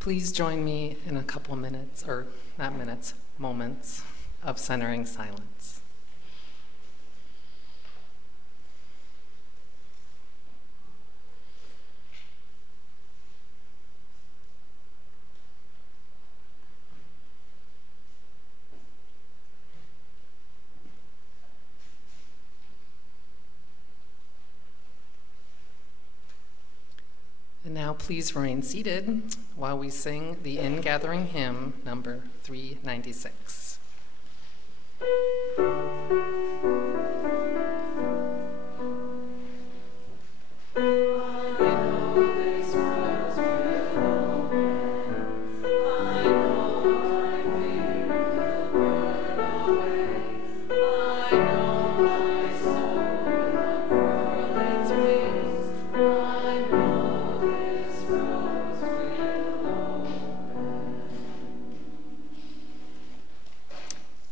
Please join me in a couple minutes, or not minutes, moments of centering silence. And now please remain seated while we sing the In-Gathering Hymn, number 396.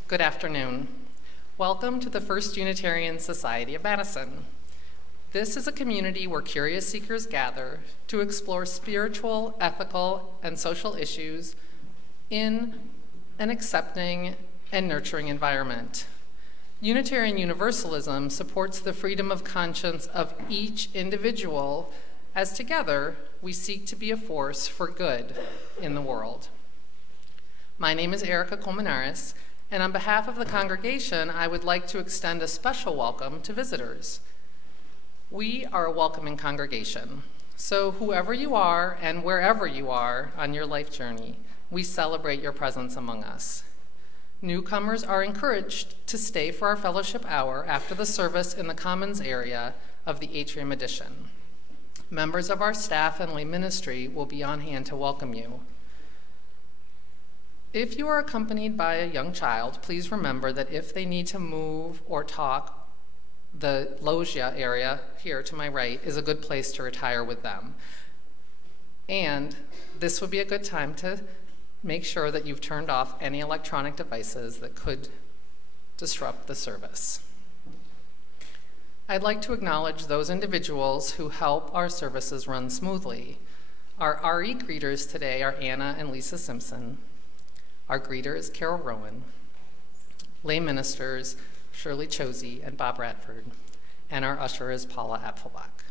Good afternoon. Welcome to the First Unitarian Society of Madison. This is a community where curious seekers gather to explore spiritual, ethical, and social issues in an accepting and nurturing environment. Unitarian Universalism supports the freedom of conscience of each individual, as together we seek to be a force for good in the world. My name is Erica Colmenares, and on behalf of the congregation, I would like to extend a special welcome to visitors. We are a welcoming congregation, so whoever you are and wherever you are on your life journey, we celebrate your presence among us. Newcomers are encouraged to stay for our fellowship hour after the service in the Commons area of the Atrium Addition. Members of our staff and lay ministry will be on hand to welcome you. If you are accompanied by a young child, please remember that if they need to move or talk, the loggia area here to my right is a good place to retire with them. And this would be a good time to make sure that you've turned off any electronic devices that could disrupt the service. I'd like to acknowledge those individuals who help our services run smoothly. Our RE greeters today are Anna and Lisa Simpson. Our greeter is Carol Rowan, lay ministers Shirley Chosey and Bob Radford, and our usher is Paula Apfelbach.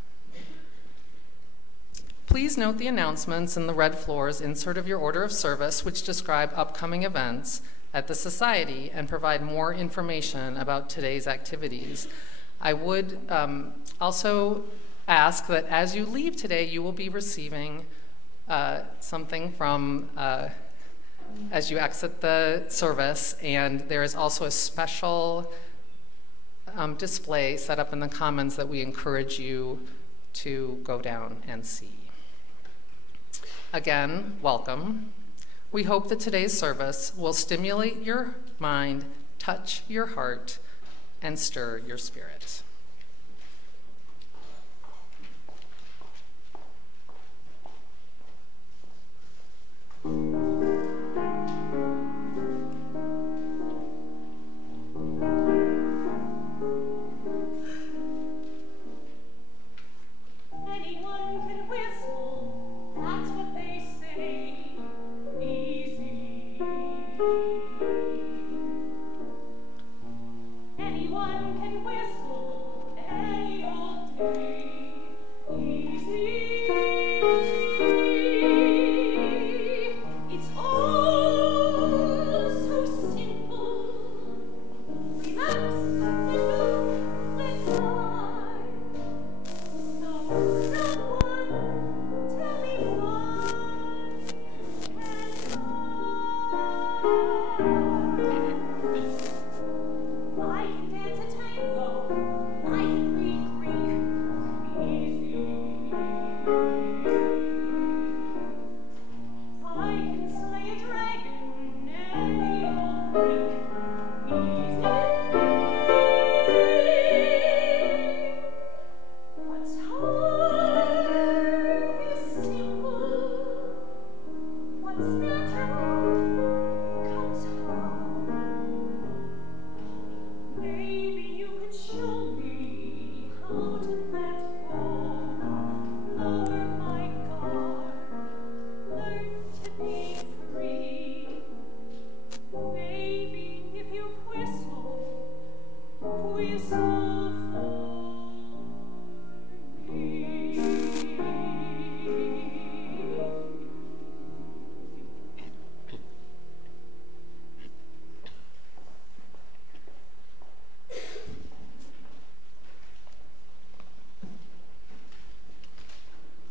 Please note the announcements in the red floors insert of your order of service, which describe upcoming events at the Society and provide more information about today's activities. I would also ask that as you leave today, you will be receiving something from as you exit the service, and there is also a special display set up in the Commons that we encourage you to go down and see. Again, welcome. We hope that today's service will stimulate your mind, touch your heart, and stir your spirit. Anyone can whistle.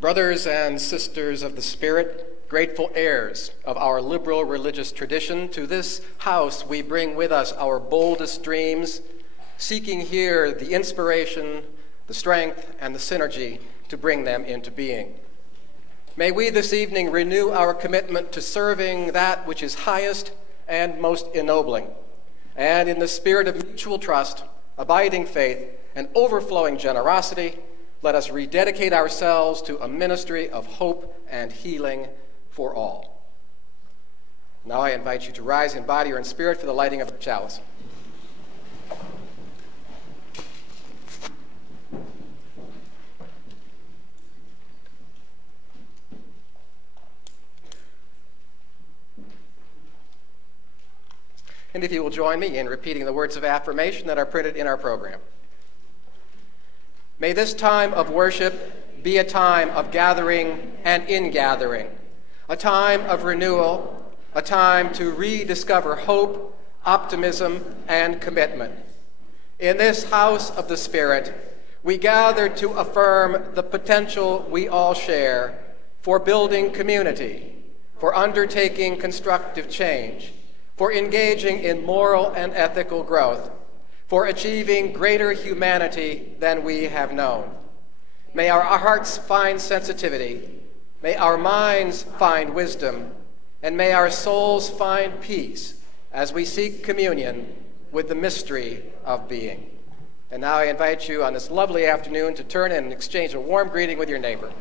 Brothers and sisters of the Spirit, grateful heirs of our liberal religious tradition, to this house we bring with us our boldest dreams, seeking here the inspiration, the strength, and the synergy to bring them into being. May we this evening renew our commitment to serving that which is highest and most ennobling, and in the spirit of mutual trust, abiding faith, and overflowing generosity, let us rededicate ourselves to a ministry of hope and healing for all. Now I invite you to rise in body or in spirit for the lighting of the chalice. And if you will join me in repeating the words of affirmation that are printed in our program. May this time of worship be a time of gathering and ingathering, a time of renewal, a time to rediscover hope, optimism, and commitment. In this house of the Spirit, we gather to affirm the potential we all share for building community, for undertaking constructive change, for engaging in moral and ethical growth, for achieving greater humanity than we have known. May our hearts find sensitivity, may our minds find wisdom, and may our souls find peace as we seek communion with the mystery of being. And now I invite you on this lovely afternoon to turn and exchange a warm greeting with your neighbor.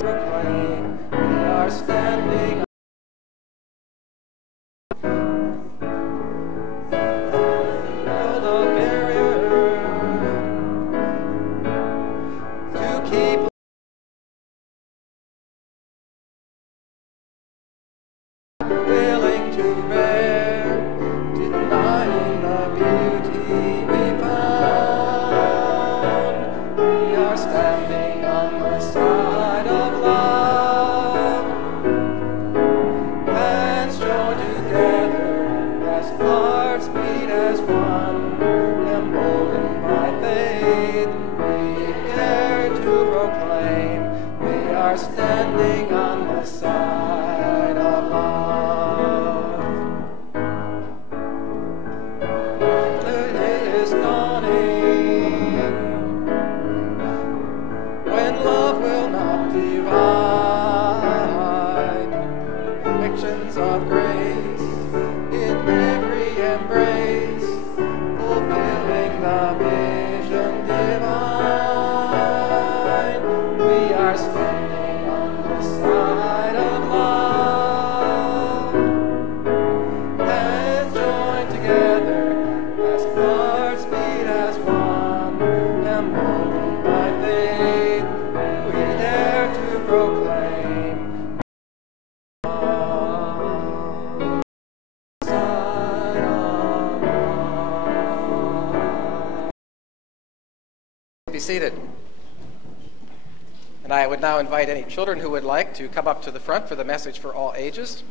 Proclaim, we are standing build a barrier to keep willing to bear, denying the beauty we found. We are standing on the side of love, hands joined together as hearts beat as one, emboldened by faith. We dare to proclaim we are standing on the side of love. The day is dawning when love will not divide, convictions of grace in every embrace, fulfilling the vision divine. We are standing on the side of love, hands joined together as hearts beat as one, emboldened by faith. We dare to proclaim side of love. Be seated. And I would now invite any children who would like to come up to the front for the message for all ages.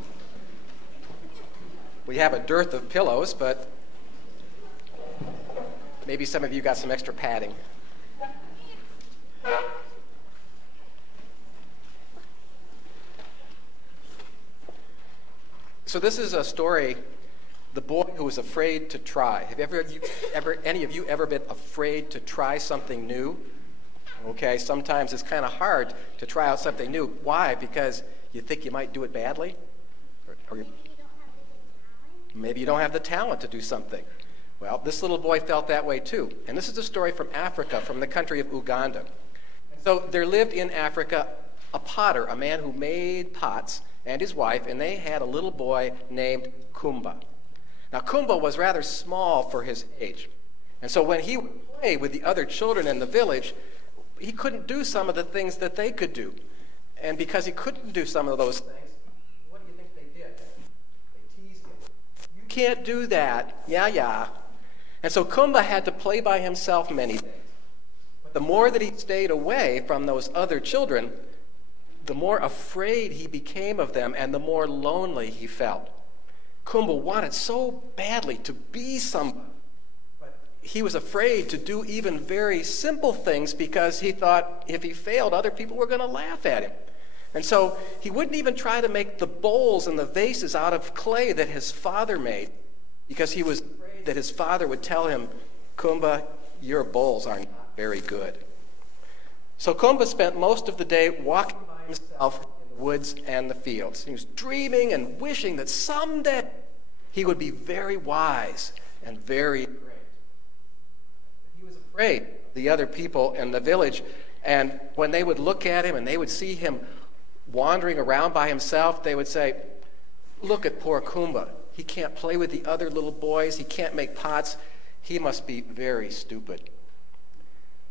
We have a dearth of pillows, but maybe some of you got some extra padding. So this is a story, the boy who was afraid to try. Have any of you ever been afraid to try something new? Okay, sometimes it's kind of hard to try out something new. Why? Because you think you might do it badly? Or maybe you don't have the talent to do something. Well, this little boy felt that way too. And this is a story from Africa, from the country of Uganda. So there lived in Africa a potter, a man who made pots, and his wife, and they had a little boy named Kumba. Now, Kumba was rather small for his age. And so when he would play with the other children in the village, he couldn't do some of the things that they could do. And because he couldn't do some of those things, what do you think they did? They teased him. You can't do that. Yeah. And so Kumba had to play by himself many days. But the more that he stayed away from those other children, the more afraid he became of them and the more lonely he felt. Kumba wanted so badly to be somebody, but he was afraid to do even very simple things because he thought if he failed, other people were going to laugh at him. And so he wouldn't even try to make the bowls and the vases out of clay that his father made because he was afraid that his father would tell him, Kumba, your bowls are not very good. So Kumba spent most of the day walking by himself in the woods and the fields. He was dreaming and wishing that someday he would be very wise and very great. He was afraid of the other people in the village, and when they would look at him and they would see him wandering around by himself, they would say, look at poor Kumba. He can't play with the other little boys. He can't make pots. He must be very stupid.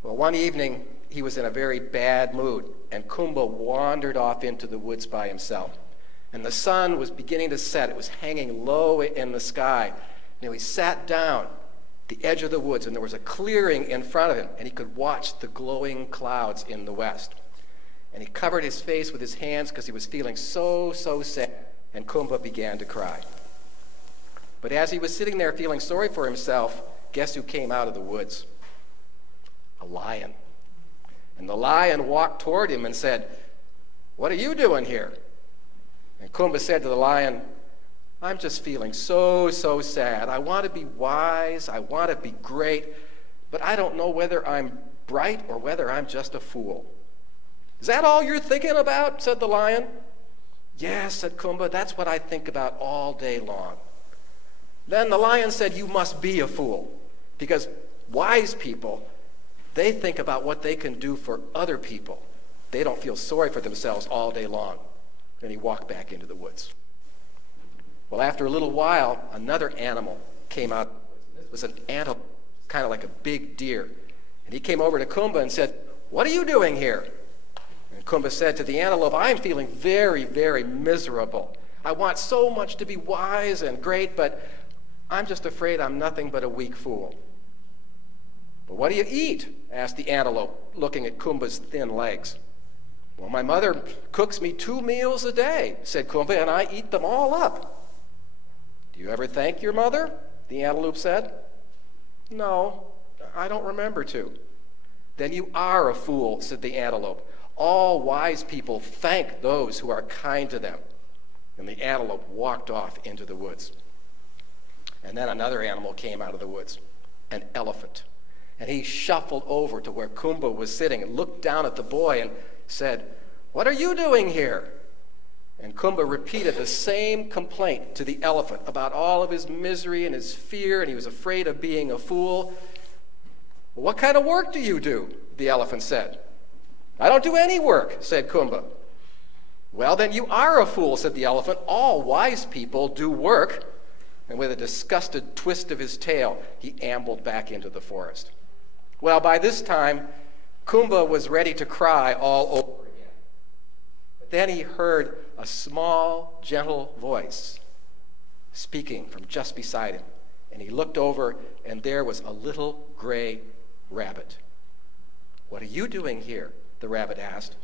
Well, one evening, he was in a very bad mood, and Kumba wandered off into the woods by himself. And the sun was beginning to set. It was hanging low in the sky. And he sat down at the edge of the woods, and there was a clearing in front of him, and he could watch the glowing clouds in the west. And he covered his face with his hands because he was feeling so sad, and Kumba began to cry. But as he was sitting there feeling sorry for himself, guess who came out of the woods? A lion. And the lion walked toward him and said, what are you doing here? And Kumba said to the lion, I'm just feeling so sad. I want to be wise. I want to be great. But I don't know whether I'm bright or whether I'm just a fool. Is that all you're thinking about? Said the lion. Yes, said Kumba, that's what I think about all day long. Then the lion said, you must be a fool. Because wise people, they think about what they can do for other people. They don't feel sorry for themselves all day long. And he walked back into the woods. Well, after a little while, another animal came out. This was an antelope, kind of like a big deer. And he came over to Kumba and said, what are you doing here? And Kumba said to the antelope, I'm feeling very miserable. I want so much to be wise and great, but I'm just afraid I'm nothing but a weak fool. But what do you eat? Asked the antelope, looking at Kumba's thin legs. Well, my mother cooks me 2 meals a day, said Kumba, and I eat them all up. Do you ever thank your mother? The antelope said. No, I don't remember to. Then you are a fool, said the antelope. All wise people thank those who are kind to them. And the antelope walked off into the woods. And then another animal came out of the woods, an elephant. And he shuffled over to where Kumba was sitting and looked down at the boy and said, what are you doing here? And Kumba repeated the same complaint to the elephant about all of his misery and his fear, and he was afraid of being a fool. What kind of work do you do? The elephant said. I don't do any work, said Kumba. Well, then you are a fool, said the elephant. All wise people do work. And with a disgusted twist of his tail, he ambled back into the forest. Well, by this time, Kumba was ready to cry all over again. But then he heard a small, gentle voice speaking from just beside him. And he looked over, and there was a little gray rabbit. What are you doing here? The rabbit asked.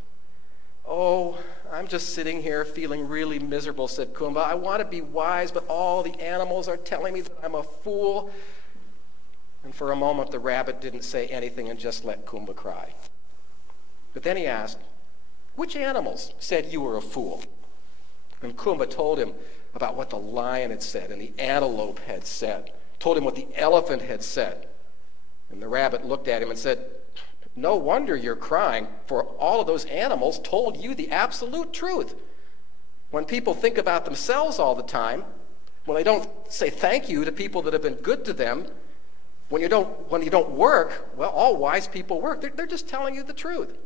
"Oh, I'm just sitting here feeling really miserable," said Kumba. "I want to be wise, but all the animals are telling me that I'm a fool." And for a moment, the rabbit didn't say anything and just let Kumba cry. But then he asked, "Which animals said you were a fool?" And Kumba told him about what the lion had said and the antelope had said, told him what the elephant had said. And the rabbit looked at him and said, "No wonder you're crying, for all of those animals told you the absolute truth. When people think about themselves all the time, when they don't say thank you to people that have been good to them, when you don't work, well, all wise people work. They're just telling you the truth."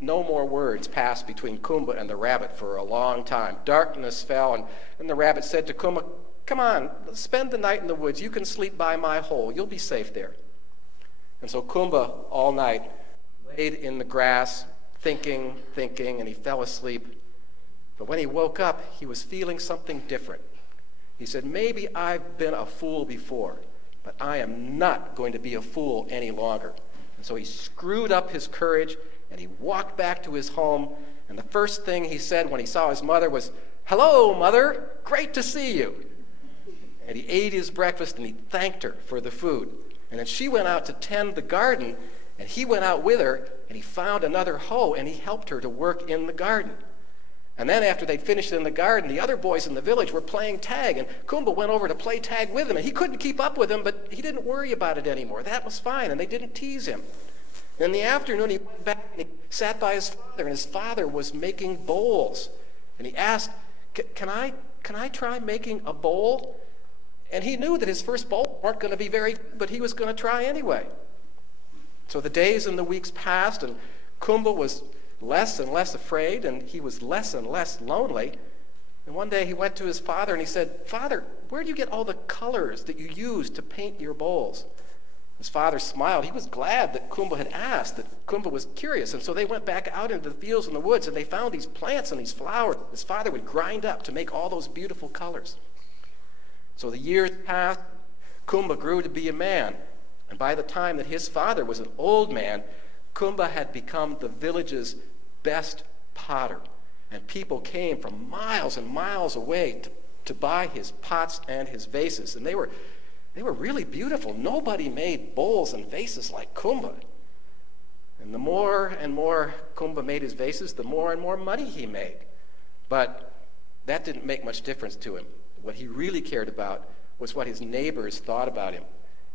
No more words passed between Kumba and the rabbit for a long time. Darkness fell, and the rabbit said to Kumba, "Come on, spend the night in the woods. You can sleep by my hole. You'll be safe there." And so Kumba all night laid in the grass, thinking, and he fell asleep. But when he woke up, he was feeling something different. He said, "Maybe I've been a fool before, but I am not going to be a fool any longer." And so he screwed up his courage, and he walked back to his home. And the first thing he said when he saw his mother was, "Hello, Mother, great to see you." And he ate his breakfast, and he thanked her for the food. And then she went out to tend the garden, and he went out with her, and he found another hoe, and he helped her to work in the garden. And then after they'd finished in the garden, the other boys in the village were playing tag, and Kumba went over to play tag with them, and he couldn't keep up with them, but he didn't worry about it anymore. That was fine, and they didn't tease him. And in the afternoon, he went back and he sat by his father, and his father was making bowls. And he asked, Can I try making a bowl?" And he knew that his first bowls weren't going to be very good, but he was going to try anyway. So the days and the weeks passed, and Kumba was less and less afraid, and he was less and less lonely. And one day he went to his father and he said, "Father, where do you get all the colors that you use to paint your bowls?" His father smiled. He was glad that Kumba had asked, that Kumba was curious. And so they went back out into the fields and the woods, and they found these plants and these flowers his father would grind up to make all those beautiful colors. So the years passed. Kumba grew to be a man. And by the time that his father was an old man, Kumba had become the village's best potter. And people came from miles and miles away to buy his pots and his vases. And they were really beautiful. Nobody made bowls and vases like Kumba. And the more and more Kumba made his vases, the more and more money he made. But that didn't make much difference to him. What he really cared about was what his neighbors thought about him.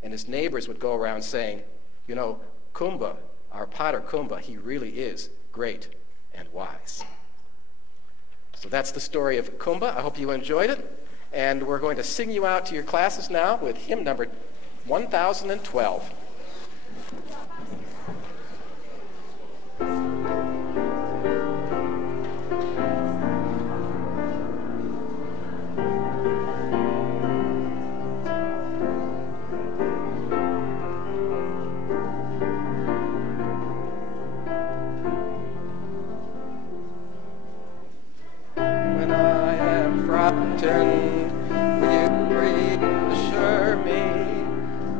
And his neighbors would go around saying, "You know, Kumba, our potter Kumba, he really is great and wise." So that's the story of Kumba. I hope you enjoyed it. And we're going to sing you out to your classes now with hymn number 1012. When I am frightened, you reassure me.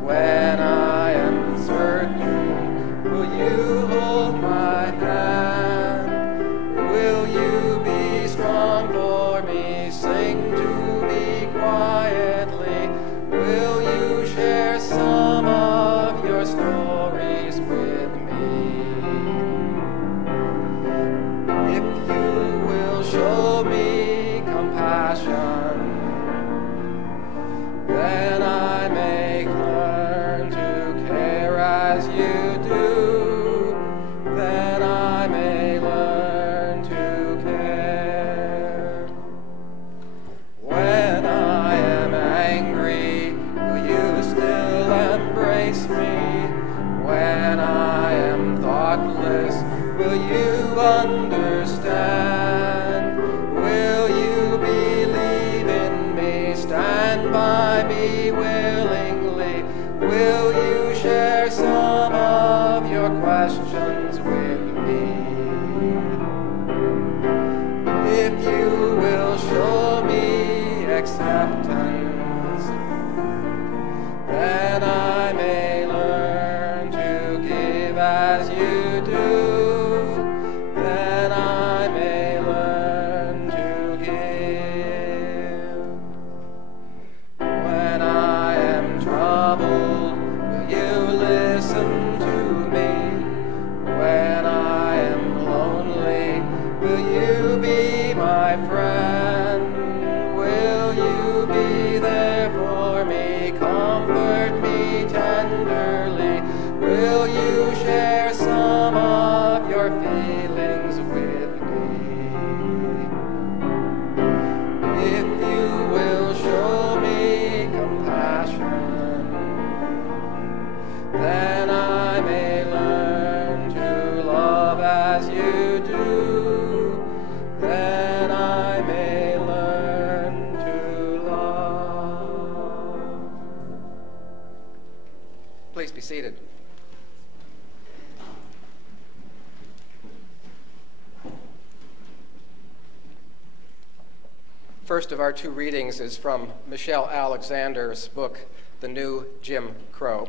When I am certain, will you hold my hand? Will you be strong for me? Sing to me quietly. Will you share some of your stories with me? If you will show me compassion, then I may learn to care as you do. Then I may learn to care. When I am angry, will you still embrace me? When I am thoughtless, will you understand? Will you believe in me? Stand by me willingly. Will you share some of your questions with me? If you will show me acceptance, then I may learn to give as you do. seated. First of our two readings is from Michelle Alexander's book, The New Jim Crow.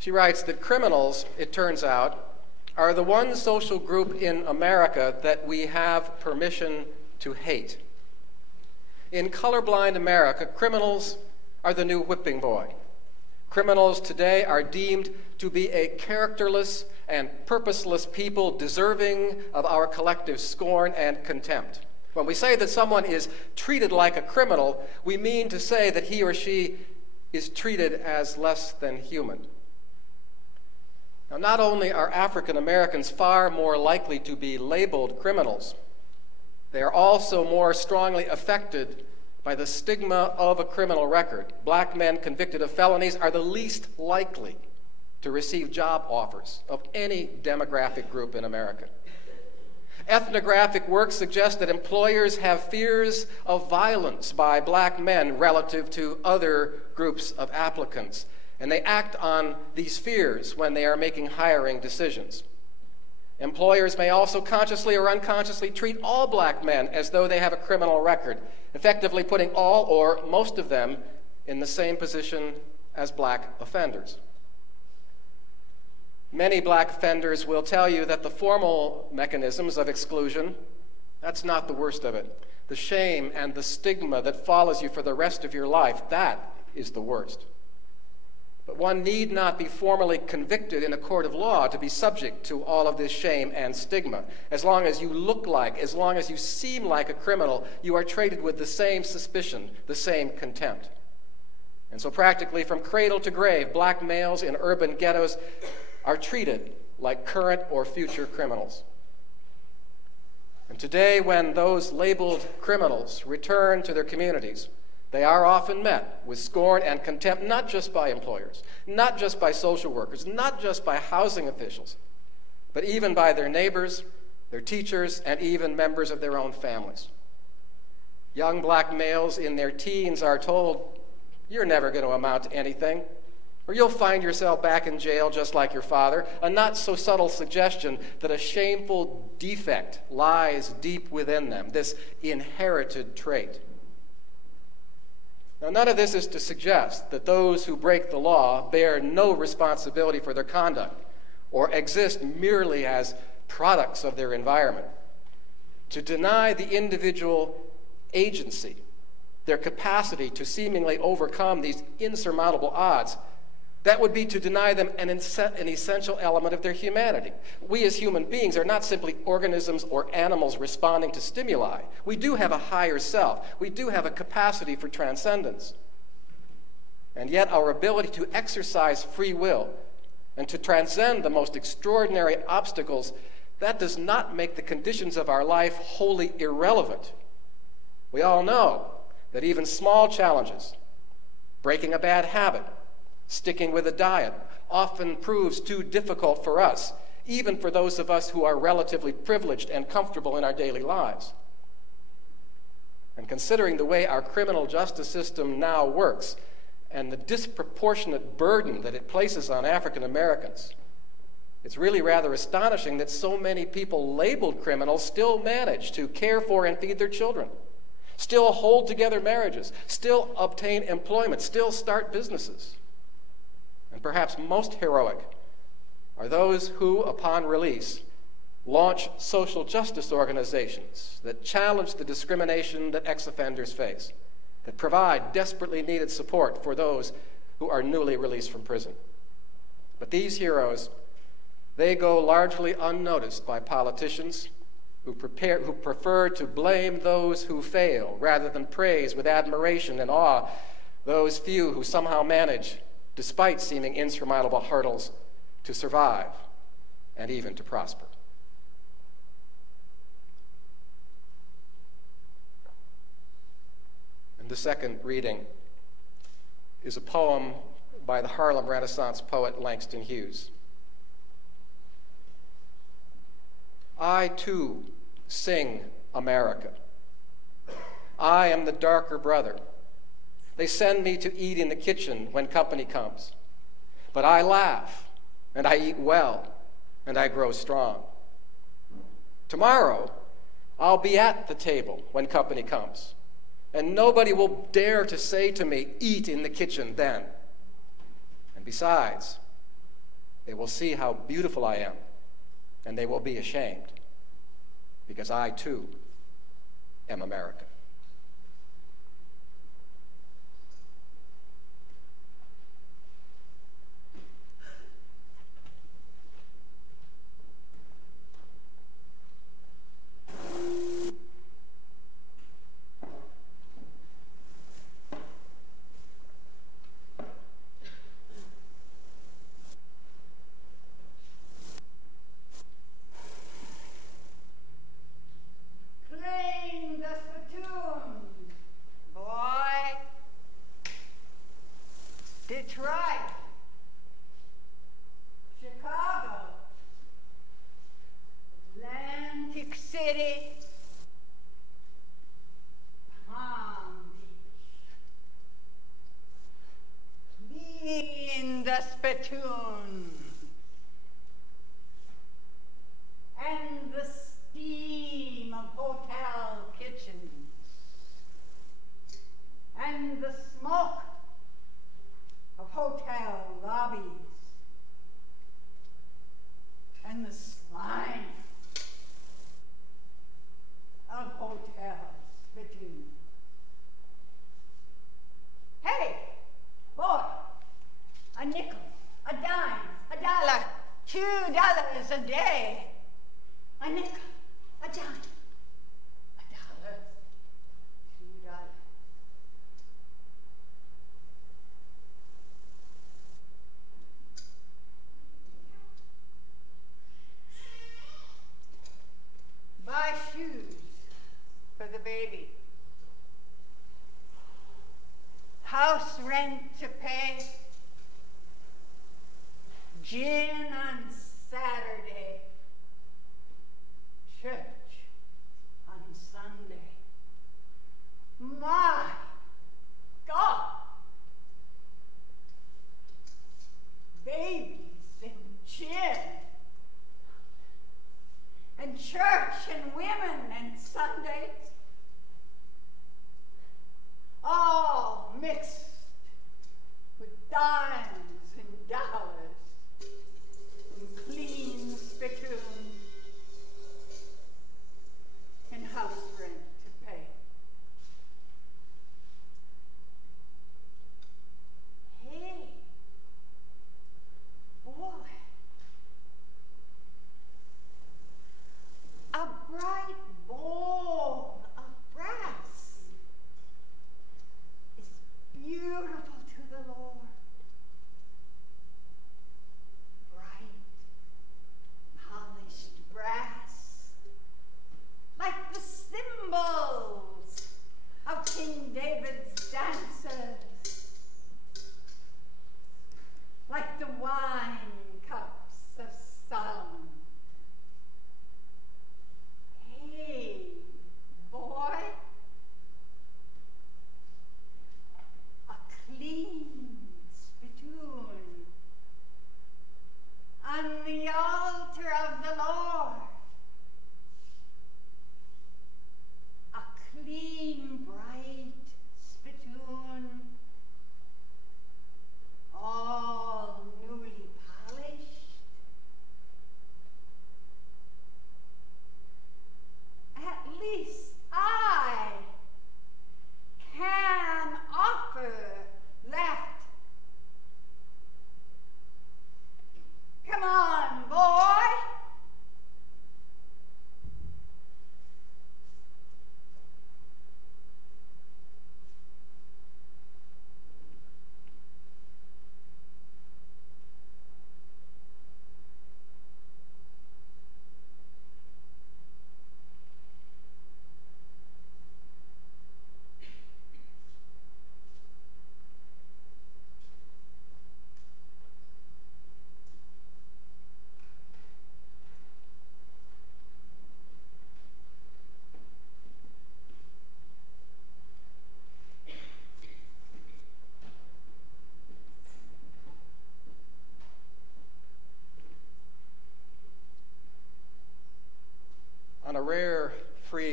She writes that criminals, it turns out, are the one social group in America that we have permission to hate. In colorblind America, criminals are the new whipping boy. Criminals today are deemed to be a characterless and purposeless people deserving of our collective scorn and contempt. When we say that someone is treated like a criminal, we mean to say that he or she is treated as less than human. Now, not only are African Americans far more likely to be labeled criminals, they are also more strongly affected by the stigma of a criminal record. Black men convicted of felonies are the least likely to receive job offers of any demographic group in America. Ethnographic work suggests that employers have fears of violence by black men relative to other groups of applicants, and they act on these fears when they are making hiring decisions. Employers may also consciously or unconsciously treat all black men as though they have a criminal record, effectively putting all or most of them in the same position as black offenders. Many black offenders will tell you that the formal mechanisms of exclusion, that's not the worst of it. The shame and the stigma that follows you for the rest of your life, that is the worst. But one need not be formally convicted in a court of law to be subject to all of this shame and stigma. As long as you look like, as long as you seem like a criminal, you are treated with the same suspicion, the same contempt. And so practically from cradle to grave, black males in urban ghettos are treated like current or future criminals. And today, when those labeled criminals return to their communities, they are often met with scorn and contempt, not just by employers, not just by social workers, not just by housing officials, but even by their neighbors, their teachers, and even members of their own families. Young black males in their teens are told, "You're never going to amount to anything," or "You'll find yourself back in jail just like your father," a not so subtle suggestion that a shameful defect lies deep within them, this inherited trait. Now, none of this is to suggest that those who break the law bear no responsibility for their conduct or exist merely as products of their environment. To deny the individual agency, their capacity to seemingly overcome these insurmountable odds, that would be to deny them an essential element of their humanity. We as human beings are not simply organisms or animals responding to stimuli. We do have a higher self. We do have a capacity for transcendence. And yet our ability to exercise free will and to transcend the most extraordinary obstacles, that does not make the conditions of our life wholly irrelevant. We all know that even small challenges, breaking a bad habit, sticking with a diet, often proves too difficult for us, even for those of us who are relatively privileged and comfortable in our daily lives. And considering the way our criminal justice system now works and the disproportionate burden that it places on African Americans, it's really rather astonishing that so many people labeled criminals still manage to care for and feed their children, still hold together marriages, still obtain employment, still start businesses. And perhaps most heroic are those who, upon release, launch social justice organizations that challenge the discrimination that ex-offenders face, that provide desperately needed support for those who are newly released from prison. But these heroes, they go largely unnoticed by politicians who prefer to blame those who fail rather than praise with admiration and awe those few who somehow manage, despite seeming insurmountable hurdles, to survive and even to prosper. And the second reading is a poem by the Harlem Renaissance poet Langston Hughes. I, too, sing America. I am the darker brother, They send me to eat in the kitchen when company comes. But I laugh, and I eat well, and I grow strong. Tomorrow, I'll be at the table when company comes, and nobody will dare to say to me, "Eat in the kitchen," then. And besides, they will see how beautiful I am, and they will be ashamed, because I, too, am American. Detroit, Chicago, Atlantic City, Palm Beach. Clean the spittoon and the steam of hotel kitchens and the smoke of hotel lobbies and the slime of hotel spittoons. Hey, boy, a nickel, a dime, $1, $2 a day. A nickel, a dime, $1, $2. Buy shoes for the baby. House rent to pay. Gin on Saturday.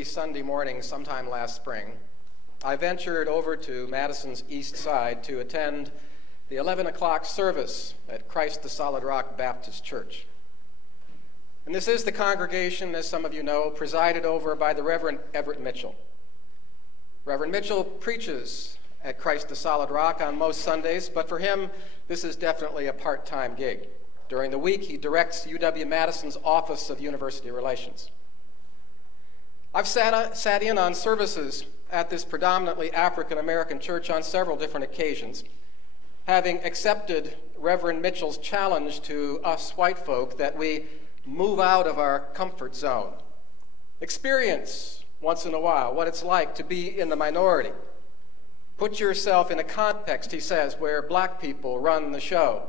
early Sunday morning sometime last spring, I ventured over to Madison's east side to attend the 11 o'clock service at Christ the Solid Rock Baptist Church. And this is the congregation, as some of you know, presided over by the Reverend Everett Mitchell. Reverend Mitchell preaches at Christ the Solid Rock on most Sundays, but for him, this is definitely a part-time gig. During the week, he directs UW-Madison's Office of University Relations. I've sat in on services at this predominantly African-American church on several different occasions, having accepted Reverend Mitchell's challenge to us white folk that we move out of our comfort zone, experience once in a while what it's like to be in the minority. Put yourself in a context, he says, where black people run the show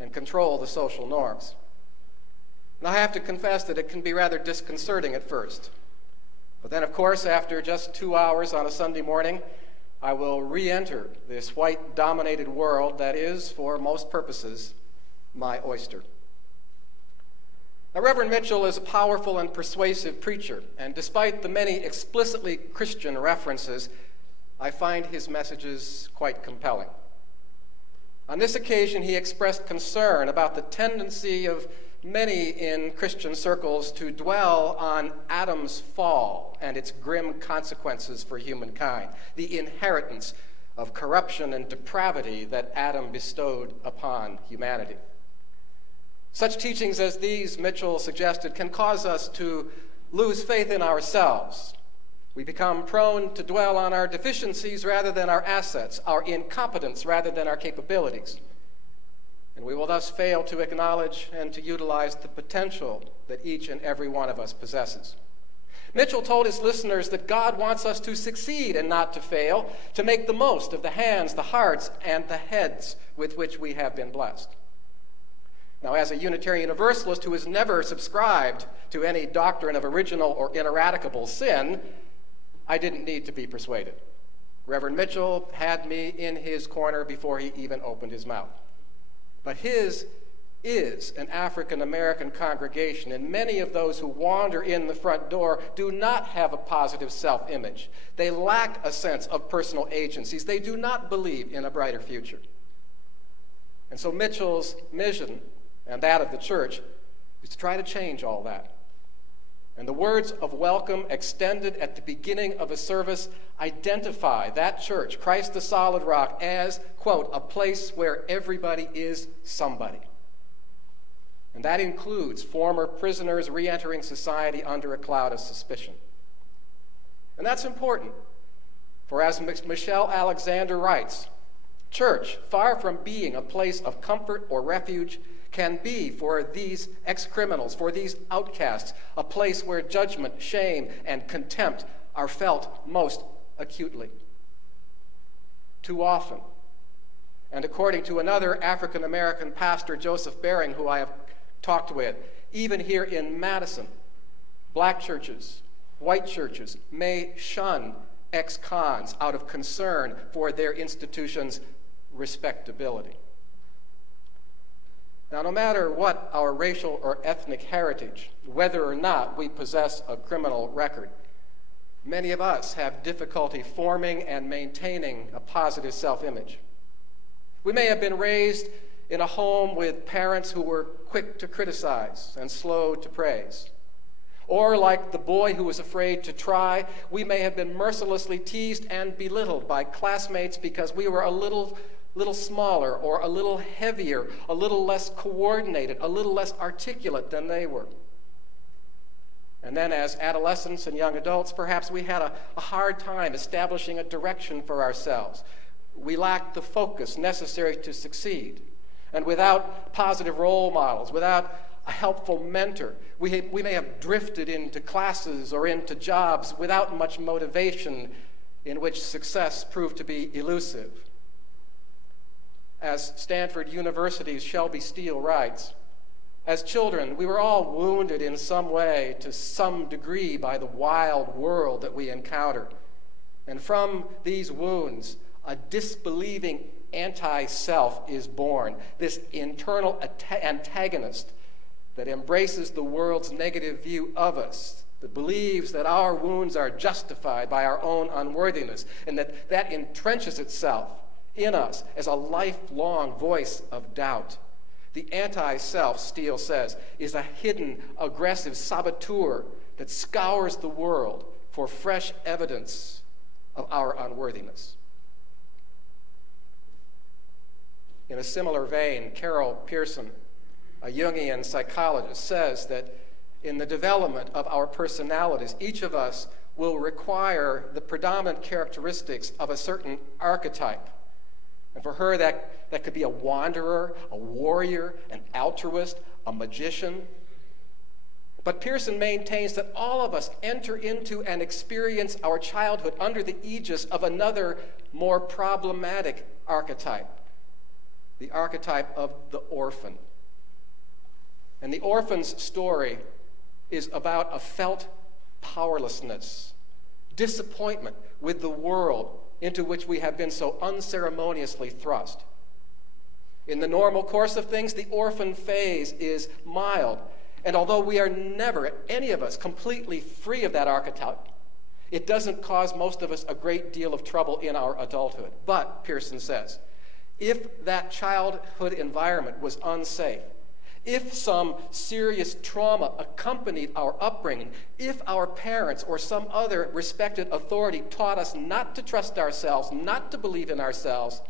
and control the social norms. And I have to confess that it can be rather disconcerting at first. But then, of course, after just 2 hours on a Sunday morning, I will re-enter this white-dominated world that is, for most purposes, my oyster. Now, Reverend Mitchell is a powerful and persuasive preacher, and despite the many explicitly Christian references, I find his messages quite compelling. On this occasion, he expressed concern about the tendency of many in Christian circles to dwell on Adam's fall and its grim consequences for humankind, the inheritance of corruption and depravity that Adam bestowed upon humanity. Such teachings as these, Mitchell suggested, can cause us to lose faith in ourselves. We become prone to dwell on our deficiencies rather than our assets, our incompetence rather than our capabilities. And we will thus fail to acknowledge and to utilize the potential that each and every one of us possesses. Mitchell told his listeners that God wants us to succeed and not to fail, to make the most of the hands, the hearts, and the heads with which we have been blessed. Now, as a Unitarian Universalist who has never subscribed to any doctrine of original or ineradicable sin, I didn't need to be persuaded. Reverend Mitchell had me in his corner before he even opened his mouth. But his is an African-American congregation, and many of those who wander in the front door do not have a positive self-image. They lack a sense of personal agencies. They do not believe in a brighter future. And so Mitchell's mission, and that of the church, is to try to change all that. And the words of welcome extended at the beginning of a service identify that church, Christ the Solid Rock, as, quote, a place where everybody is somebody. And that includes former prisoners re-entering society under a cloud of suspicion. And that's important, for as Michelle Alexander writes, church, far from being a place of comfort or refuge, can be for these ex-criminals, for these outcasts, a place where judgment, shame, and contempt are felt most acutely. Too often, and according to another African-American pastor, Joseph Baring, who I have talked with, even here in Madison, black churches, white churches may shun ex-cons out of concern for their institution's respectability. Now, no matter what our racial or ethnic heritage, whether or not we possess a criminal record, many of us have difficulty forming and maintaining a positive self-image. We may have been raised in a home with parents who were quick to criticize and slow to praise. Or, like the boy who was afraid to try, we may have been mercilessly teased and belittled by classmates because we were a little smaller or a little heavier, a little less coordinated, a little less articulate than they were. And then as adolescents and young adults, perhaps we had a hard time establishing a direction for ourselves. We lacked the focus necessary to succeed. And without positive role models, without a helpful mentor, we may have drifted into classes or into jobs without much motivation, in which success proved to be elusive. As Stanford University's Shelby Steele writes, as children, we were all wounded in some way to some degree by the wild world that we encounter. And from these wounds, a disbelieving anti-self is born, this internal antagonist that embraces the world's negative view of us, that believes that our wounds are justified by our own unworthiness, and that entrenches itself in us as a lifelong voice of doubt. The anti-self, Steele says, is a hidden, aggressive saboteur that scours the world for fresh evidence of our unworthiness. In a similar vein, Carol Pearson, a Jungian psychologist, says that in the development of our personalities, each of us will require the predominant characteristics of a certain archetype. And for her, that could be a wanderer, a warrior, an altruist, a magician. But Pearson maintains that all of us enter into and experience our childhood under the aegis of another, more problematic archetype, the archetype of the orphan. And the orphan's story is about a felt powerlessness, disappointment with the world into which we have been so unceremoniously thrust. In the normal course of things, the orphan phase is mild, and although we are never, any of us, completely free of that archetype, it doesn't cause most of us a great deal of trouble in our adulthood. But, Pearson says, if that childhood environment was unsafe, if some serious trauma accompanied our upbringing, if our parents or some other respected authority taught us not to trust ourselves, not to believe in ourselves,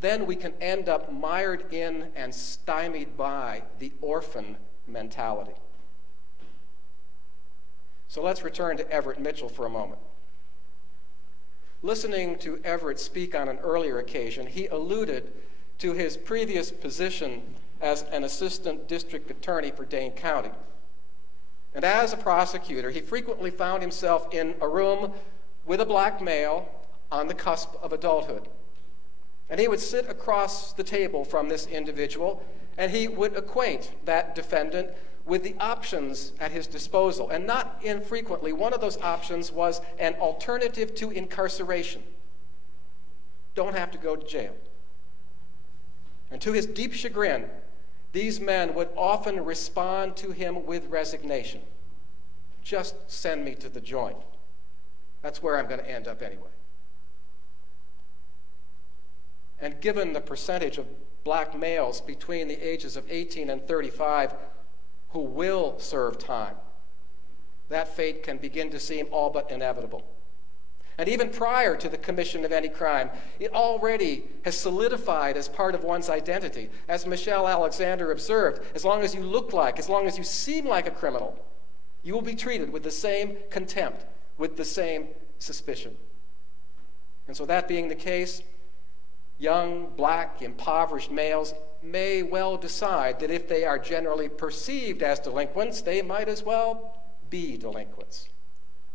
then we can end up mired in and stymied by the orphan mentality. So let's return to Everett Mitchell for a moment. Listening to Everett speak on an earlier occasion, he alluded to his previous position as an assistant district attorney for Dane County. And as a prosecutor, he frequently found himself in a room with a black male on the cusp of adulthood. And he would sit across the table from this individual, and he would acquaint that defendant with the options at his disposal. And not infrequently, one of those options was an alternative to incarceration. Don't have to go to jail. And to his deep chagrin, these men would often respond to him with resignation. Just send me to the joint. That's where I'm going to end up anyway. And given the percentage of black males between the ages of 18 and 35 who will serve time, that fate can begin to seem all but inevitable. And even prior to the commission of any crime, it already has solidified as part of one's identity. As Michelle Alexander observed, as long as you look like, as long as you seem like a criminal, you will be treated with the same contempt, with the same suspicion. And so that being the case, young, black, impoverished males may well decide that if they are generally perceived as delinquents, they might as well be delinquents.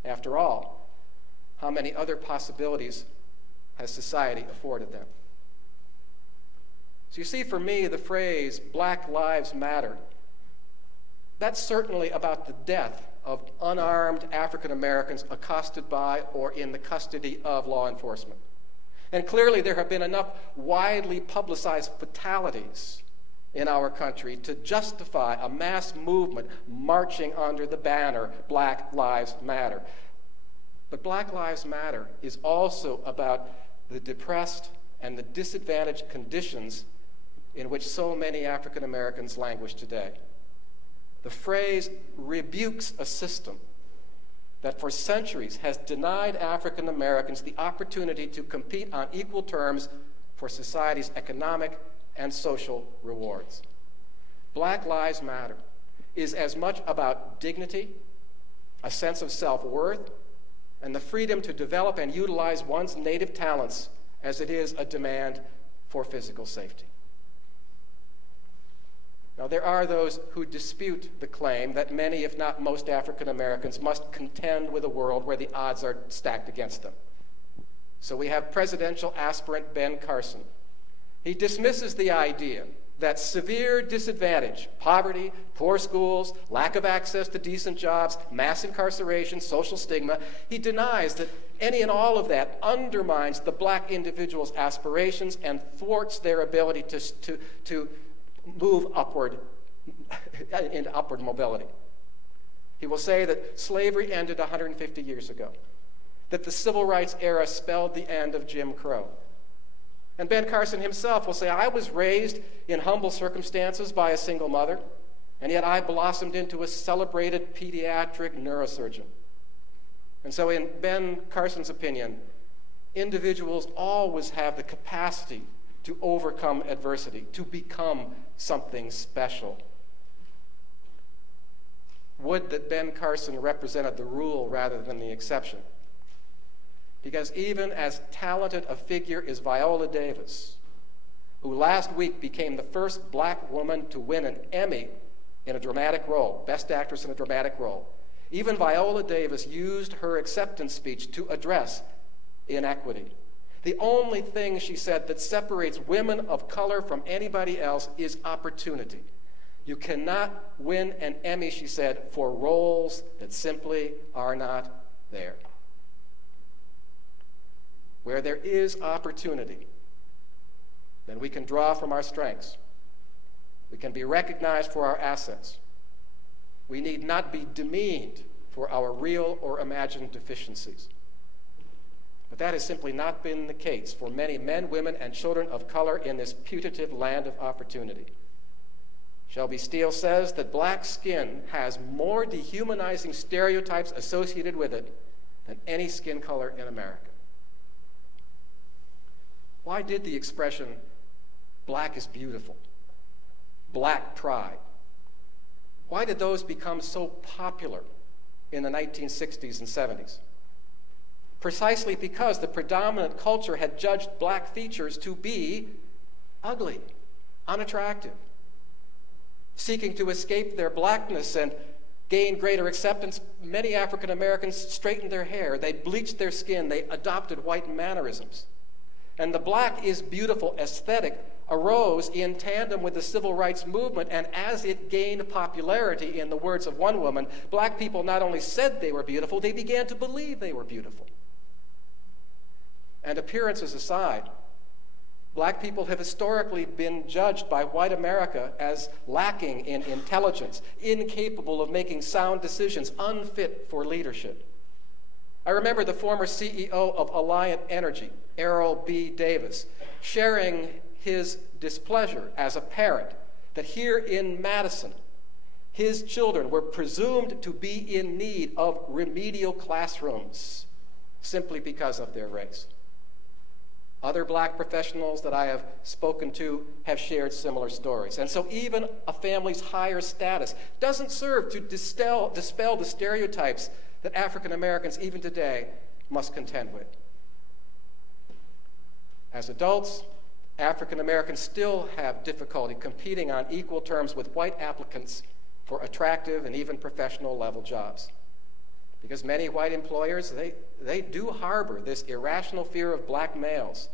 After all, how many other possibilities has society afforded them? So you see, for me, the phrase Black Lives Matter, that's certainly about the death of unarmed African Americans accosted by or in the custody of law enforcement. And clearly there have been enough widely publicized fatalities in our country to justify a mass movement marching under the banner Black Lives Matter. But Black Lives Matter is also about the depressed and the disadvantaged conditions in which so many African Americans languish today. The phrase rebukes a system that for centuries has denied African Americans the opportunity to compete on equal terms for society's economic and social rewards. Black Lives Matter is as much about dignity, a sense of self-worth, and the freedom to develop and utilize one's native talents as it is a demand for physical safety. Now, there are those who dispute the claim that many, if not most, African Americans must contend with a world where the odds are stacked against them. So we have presidential aspirant Ben Carson. He dismisses the idea that severe disadvantage, poverty, poor schools, lack of access to decent jobs, mass incarceration, social stigma, he denies that any and all of that undermines the black individual's aspirations and thwarts their ability to move upward, into upward mobility. He will say that slavery ended 150 years ago, that the civil rights era spelled the end of Jim Crow. And Ben Carson himself will say, I was raised in humble circumstances by a single mother, and yet I blossomed into a celebrated pediatric neurosurgeon. And so in Ben Carson's opinion, individuals always have the capacity to overcome adversity, to become something special. Would that Ben Carson represented the rule rather than the exception. Because even as talented a figure as Viola Davis, who last week became the first black woman to win an Emmy in a dramatic role, Best Actress in a Dramatic Role, even Viola Davis used her acceptance speech to address inequity. The only thing, she said, that separates women of color from anybody else is opportunity. You cannot win an Emmy, she said, for roles that simply are not there. Where there is opportunity, then we can draw from our strengths. We can be recognized for our assets. We need not be demeaned for our real or imagined deficiencies. But that has simply not been the case for many men, women, and children of color in this putative land of opportunity. Shelby Steele says that black skin has more dehumanizing stereotypes associated with it than any skin color in America. Why did the expression, black is beautiful, black pride, why did those become so popular in the 1960s and 70s? Precisely because the predominant culture had judged black features to be ugly, unattractive. Seeking to escape their blackness and gain greater acceptance, many African Americans straightened their hair, they bleached their skin, they adopted white mannerisms. And the black is beautiful aesthetic arose in tandem with the civil rights movement, and as it gained popularity, in the words of one woman, black people not only said they were beautiful, they began to believe they were beautiful. And appearances aside, black people have historically been judged by white America as lacking in intelligence, incapable of making sound decisions, unfit for leadership. I remember the former CEO of Alliant Energy, Errol B. Davis, sharing his displeasure as a parent that here in Madison, his children were presumed to be in need of remedial classrooms simply because of their race. Other black professionals that I have spoken to have shared similar stories. And so even a family's higher status doesn't serve to dispel the stereotypes that African Americans, even today, must contend with. As adults, African Americans still have difficulty competing on equal terms with white applicants for attractive and even professional level jobs. Because many white employers, they do harbor this irrational fear of black males.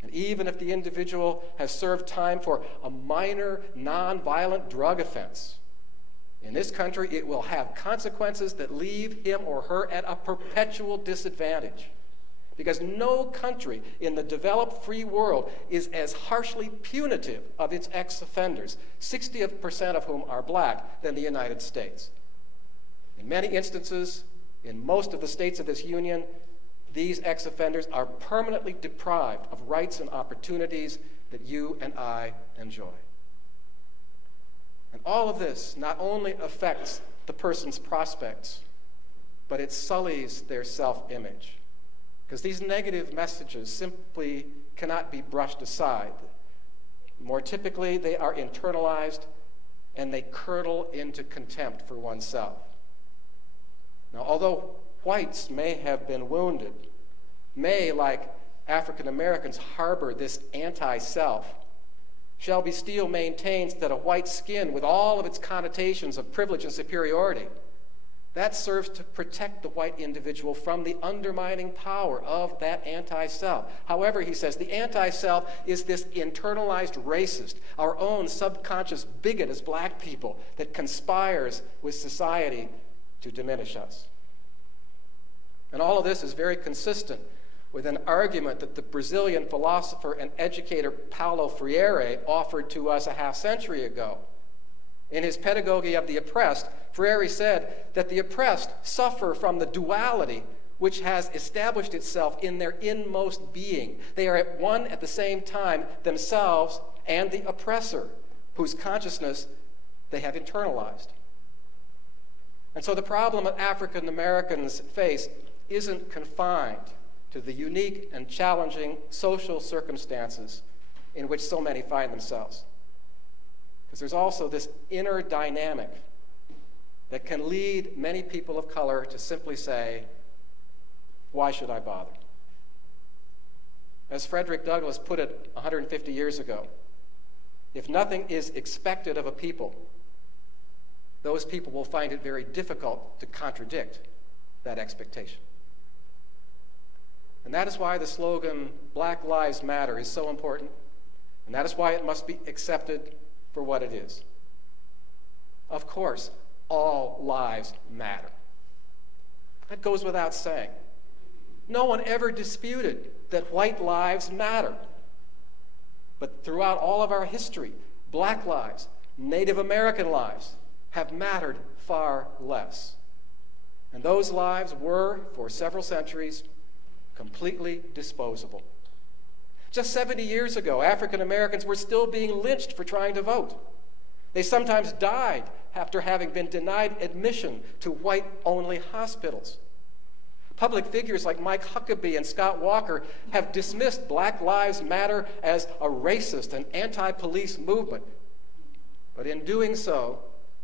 And even if the individual has served time for a minor, nonviolent drug offense, in this country, it will have consequences that leave him or her at a perpetual disadvantage. Because no country in the developed free world is as harshly punitive of its ex-offenders, 60% of whom are black, than the United States. In many instances, in most of the states of this union, these ex-offenders are permanently deprived of rights and opportunities that you and I enjoy. And all of this not only affects the person's prospects, but it sullies their self-image. Because these negative messages simply cannot be brushed aside. More typically, they are internalized and they curdle into contempt for oneself. Now, although whites may have been wounded, may, like African Americans, harbor this anti-self, Shelby Steele maintains that a white skin, with all of its connotations of privilege and superiority, that serves to protect the white individual from the undermining power of that anti-self. However, he says, the anti-self is this internalized racist, our own subconscious bigot as black people that conspires with society to diminish us. And all of this is very consistent with an argument that the Brazilian philosopher and educator Paulo Freire offered to us a half-century ago. In his Pedagogy of the Oppressed, Freire said that the oppressed suffer from the duality which has established itself in their inmost being. They are at one at the same time themselves and the oppressor, whose consciousness they have internalized. And so the problem that African Americans face isn't confined to the unique and challenging social circumstances in which so many find themselves. Because there's also this inner dynamic that can lead many people of color to simply say, why should I bother? As Frederick Douglass put it 150 years ago, if nothing is expected of a people, those people will find it very difficult to contradict that expectation. And that is why the slogan, Black Lives Matter, is so important, and that is why it must be accepted for what it is. Of course, all lives matter. That goes without saying. No one ever disputed that white lives matter. But throughout all of our history, black lives, Native American lives have mattered far less. And those lives were, for several centuries, completely disposable. Just 70 years ago, African Americans were still being lynched for trying to vote. They sometimes died after having been denied admission to white-only hospitals. Public figures like Mike Huckabee and Scott Walker have dismissed Black Lives Matter as a racist and anti-police movement. But in doing so,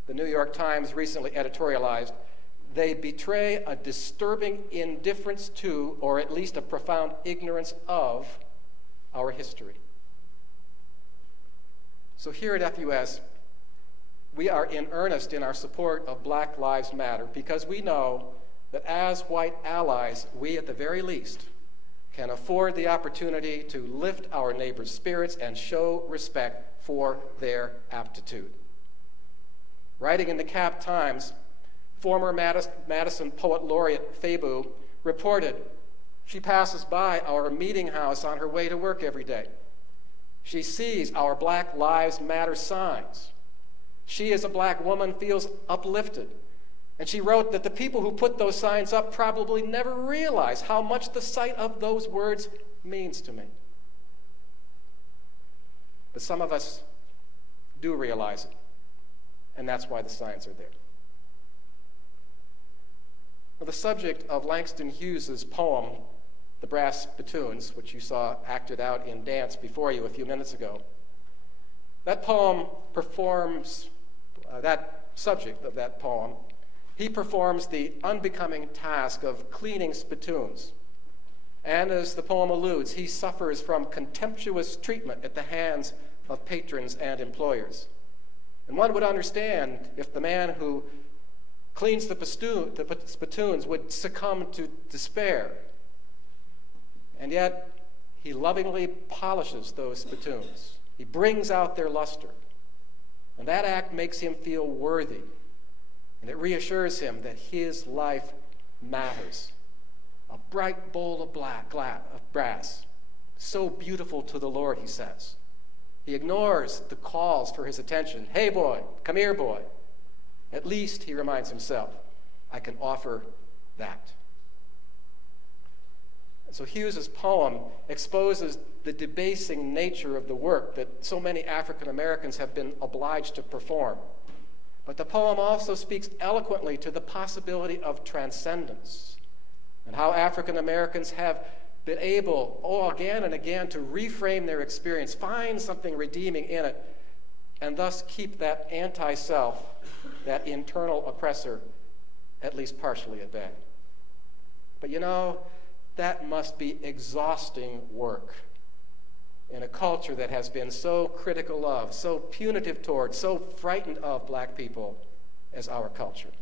the New York Times recently editorialized, they betray a disturbing indifference to, or at least a profound ignorance of, our history. So here at FUS, we are in earnest in our support of Black Lives Matter because we know that as white allies, we at the very least can afford the opportunity to lift our neighbors' spirits and show respect for their aptitude. Writing in the Cap Times, former Madison Poet Laureate Fabu reported she passes by our meeting house on her way to work every day. She sees our Black Lives Matter signs. She, as a black woman, feels uplifted. And she wrote that the people who put those signs up probably never realize how much the sight of those words means to me. But some of us do realize it, and that's why the signs are there. Well, the subject of Langston Hughes's poem, The Brass Spittoons, which you saw acted out in dance before you a few minutes ago, that poem performs, that subject of that poem, he performs the unbecoming task of cleaning spittoons. And as the poem alludes, he suffers from contemptuous treatment at the hands of patrons and employers. And one would understand if the man who cleans the spittoons would succumb to despair. And yet, he lovingly polishes those spittoons. He brings out their luster. And that act makes him feel worthy. And it reassures him that his life matters. A bright bowl of brass, so beautiful to the Lord, he says. He ignores the calls for his attention. Hey, boy, come here, boy. At least, he reminds himself, I can offer that. And so Hughes's poem exposes the debasing nature of the work that so many African Americans have been obliged to perform. But the poem also speaks eloquently to the possibility of transcendence and how African Americans have been able, again and again, to reframe their experience, find something redeeming in it, and thus keep that anti-self, that internal oppressor, at least partially at bay. But you know, that must be exhausting work in a culture that has been so critical of, so punitive toward, so frightened of black people as our culture.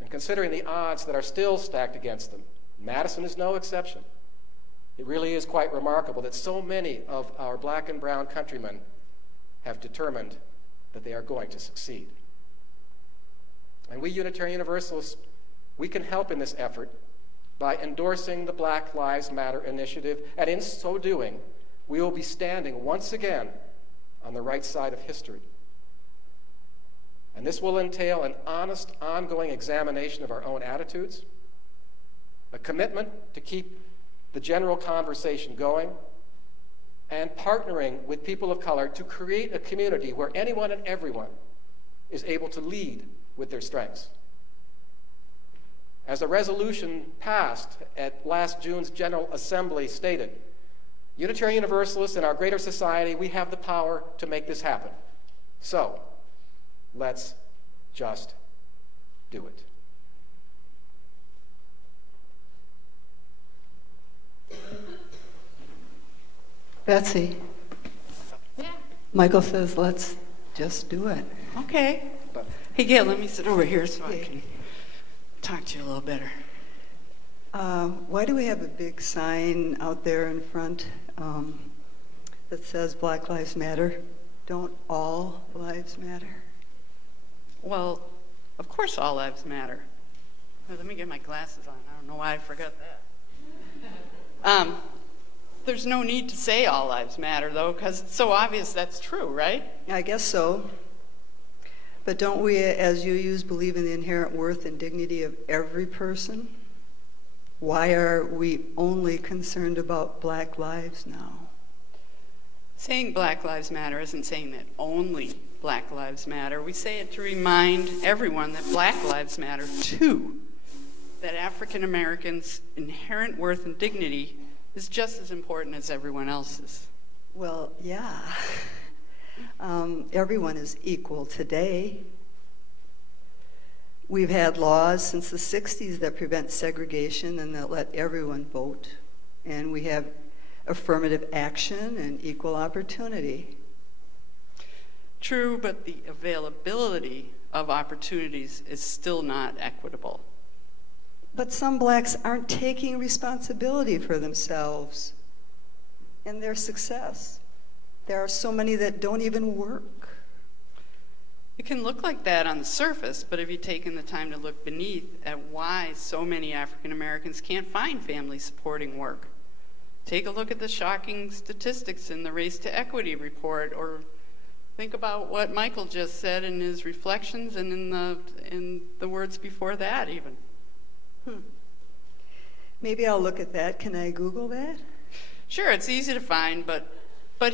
And considering the odds that are still stacked against them, Madison is no exception. It really is quite remarkable that so many of our black and brown countrymen have determined that they are going to succeed. And we Unitarian Universalists, we can help in this effort by endorsing the Black Lives Matter initiative, and in so doing, we will be standing once again on the right side of history. And this will entail an honest, ongoing examination of our own attitudes, a commitment to keep the general conversation going, and partnering with people of color to create a community where anyone and everyone is able to lead with their strengths. As a resolution passed at last June's General Assembly stated, Unitarian Universalists in our greater society, we have the power to make this happen. So, let's just do it. Betsy. Yeah. Michael says, let's just do it. Okay. Hey, Gail, let me sit over here so I can talk to you a little better. Why do we have a big sign out there in front that says Black Lives Matter? Don't all lives matter? Well, of course all lives matter. Well, let me get my glasses on. I don't know why I forgot that. There's no need to say all lives matter, though, because it's so obvious that's true, right? I guess so. But don't we, as you use, believe in the inherent worth and dignity of every person? Why are we only concerned about Black lives now? Saying Black Lives Matter isn't saying that only Black Lives Matter. We say it to remind everyone that Black Lives Matter too. That African Americans' inherent worth and dignity is just as important as everyone else's. Well, yeah. Everyone is equal today. We've had laws since the 60s that prevent segregation and that let everyone vote. And we have affirmative action and equal opportunity. True, but the availability of opportunities is still not equitable. But some blacks aren't taking responsibility for themselves and their success. There are so many that don't even work. It can look like that on the surface, but have you taken the time to look beneath at why so many African Americans can't find family supporting work? Take a look at the shocking statistics in the Race to Equity report, or think about what Michael just said in his reflections and in the words before that even. Maybe I'll look at that. Can I Google that? Sure, it's easy to find, but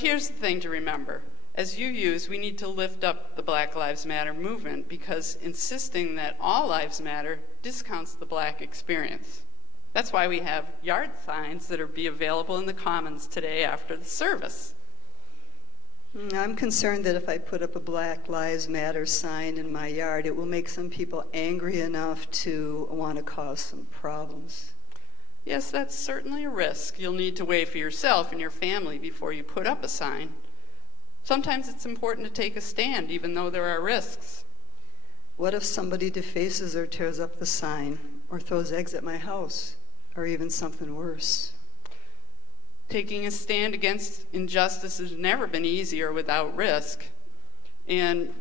here's the thing to remember. As you use, we need to lift up the Black Lives Matter movement, because insisting that all lives matter discounts the black experience. That's why we have yard signs that are be available in the Commons today after the service. I'm concerned that if I put up a Black Lives Matter sign in my yard, it will make some people angry enough to want to cause some problems. Yes, that's certainly a risk you'll need to weigh for yourself and your family before you put up a sign. Sometimes it's important to take a stand, even though there are risks. What if somebody defaces or tears up the sign, or throws eggs at my house, or even something worse? Taking a stand against injustice has never been easier without risk. And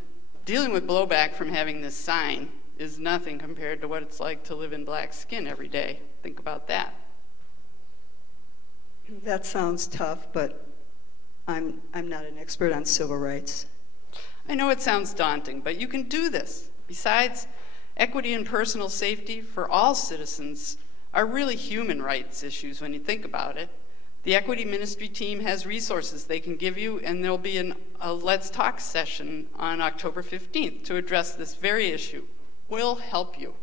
dealing with blowback from having this sign is nothing compared to what it's like to live in black skin every day. Think about that. That sounds tough, but I'm not an expert on civil rights. I know it sounds daunting, but you can do this. Besides, equity and personal safety for all citizens are really human rights issues when you think about it. The Equity Ministry team has resources they can give you, and there'll be a Let's Talk session on October 15th to address this very issue. We'll help you.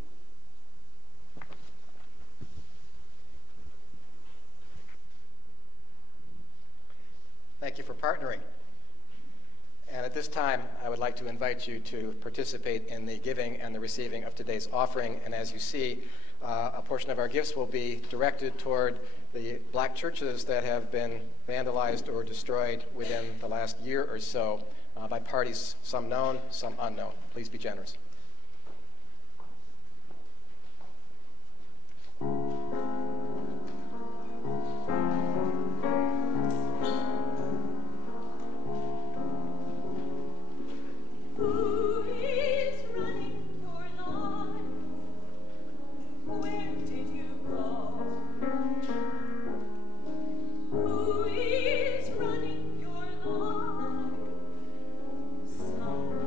Thank you for partnering. And at this time, I would like to invite you to participate in the giving and the receiving of today's offering. And as you see, a portion of our gifts will be directed toward the black churches that have been vandalized or destroyed within the last year or so by parties, some known, some unknown. Please be generous.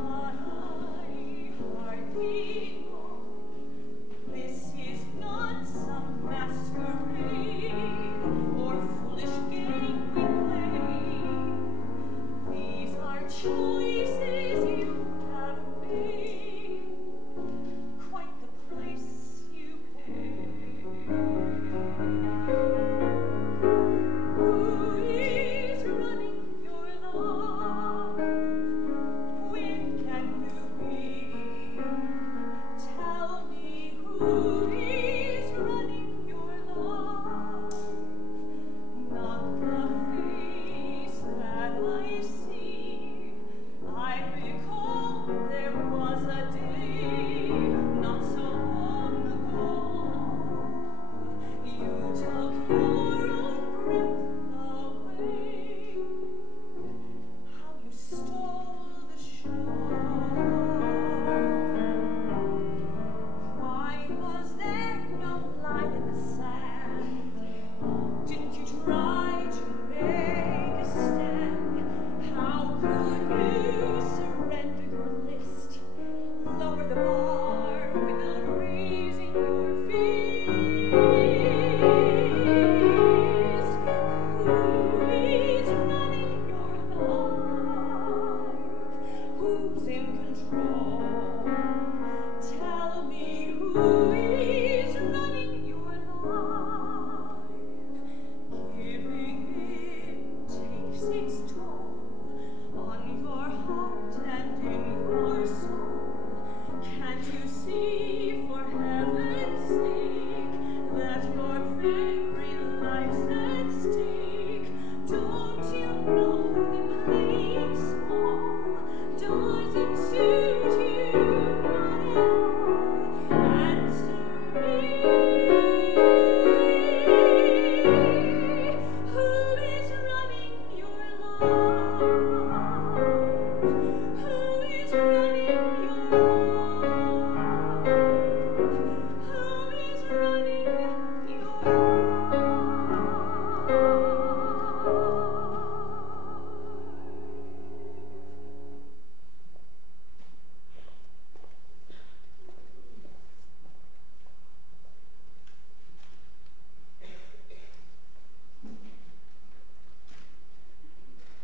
Somebody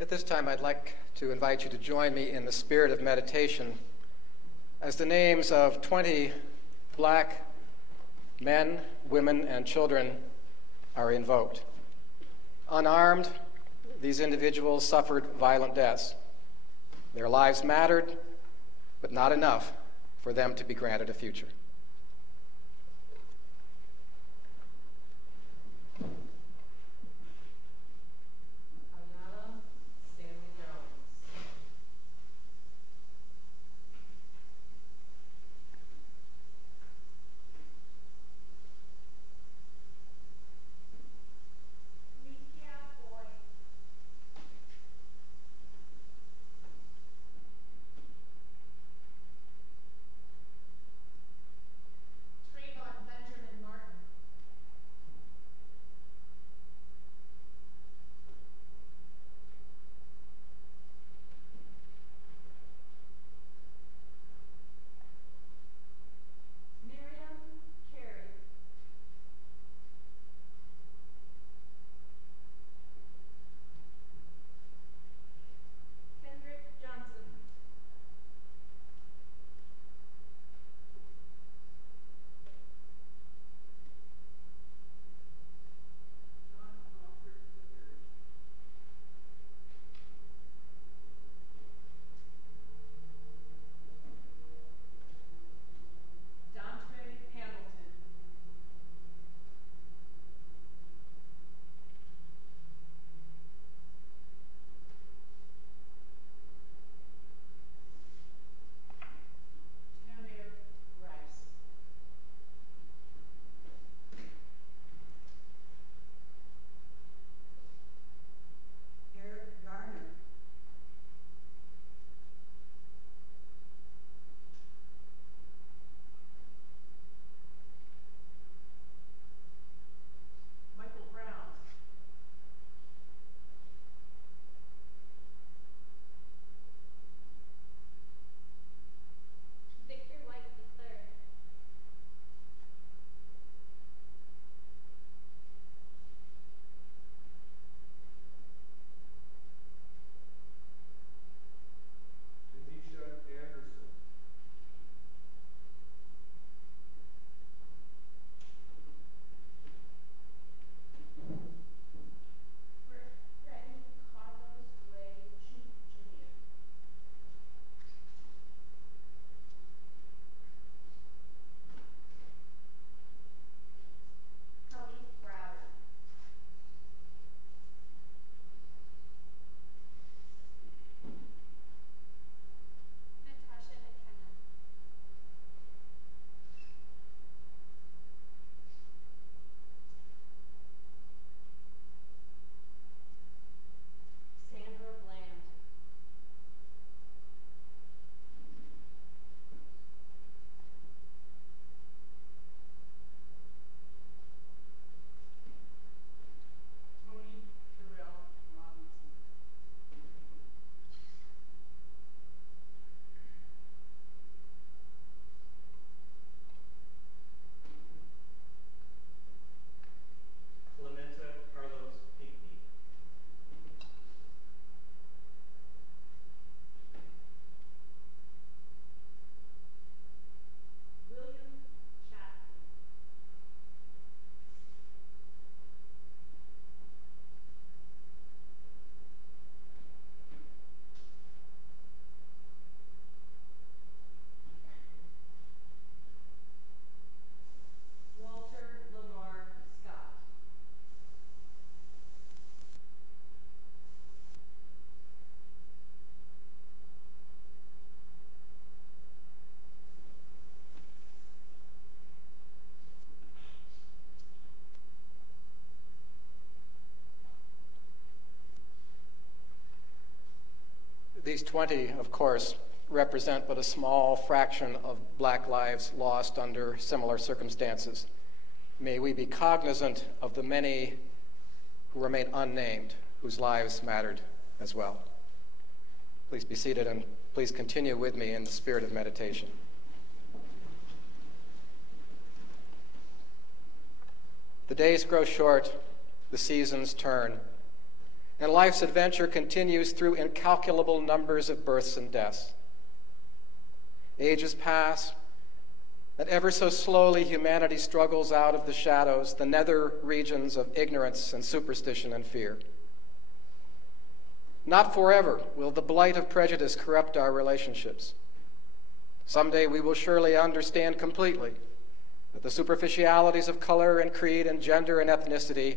At this time, I'd like to invite you to join me in the spirit of meditation as the names of 20 black men, women, and children are invoked. Unarmed, these individuals suffered violent deaths. Their lives mattered, but not enough for them to be granted a future. These 20, of course, represent but a small fraction of black lives lost under similar circumstances. May we be cognizant of the many who remain unnamed, whose lives mattered as well. Please be seated and please continue with me in the spirit of meditation. The days grow short, the seasons turn, and life's adventure continues through incalculable numbers of births and deaths. Ages pass, and ever so slowly humanity struggles out of the shadows, the nether regions of ignorance and superstition and fear. Not forever will the blight of prejudice corrupt our relationships. Someday we will surely understand completely that the superficialities of color and creed and gender and ethnicity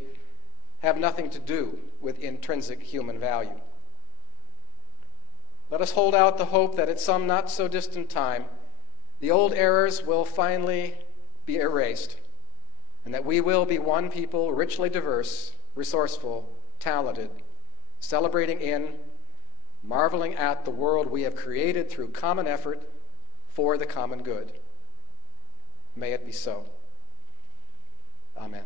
have nothing to do with intrinsic human value. Let us hold out the hope that at some not so distant time, the old errors will finally be erased, and that we will be one people, richly diverse, resourceful, talented, celebrating in, marveling at the world we have created through common effort for the common good. May it be so. Amen.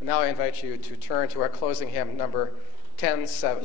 And now I invite you to turn to our closing hymn, number 1007.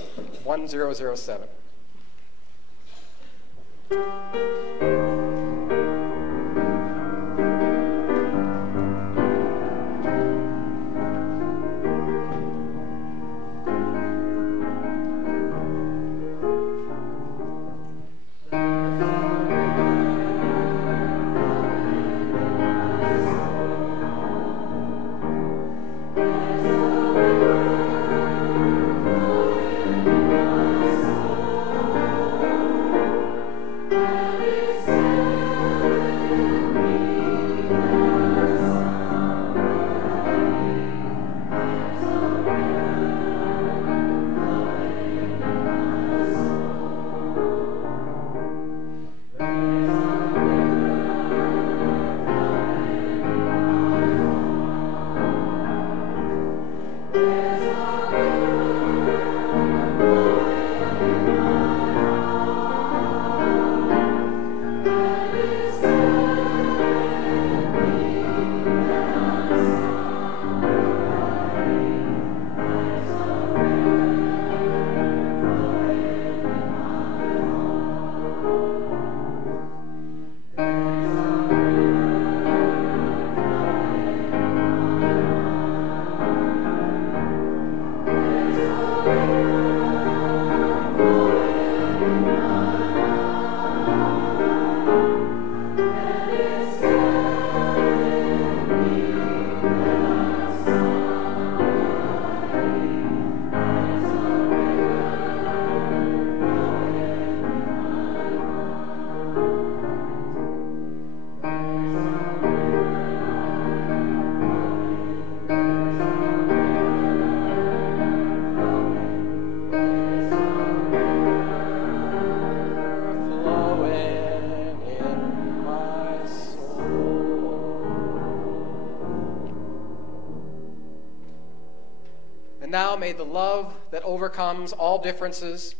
And now may the love that overcomes all differences,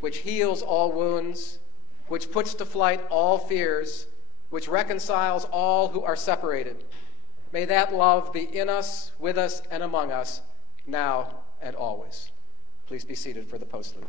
which heals all wounds, which puts to flight all fears, which reconciles all who are separated, may that love be in us, with us, and among us, now and always. Please be seated for the postlude.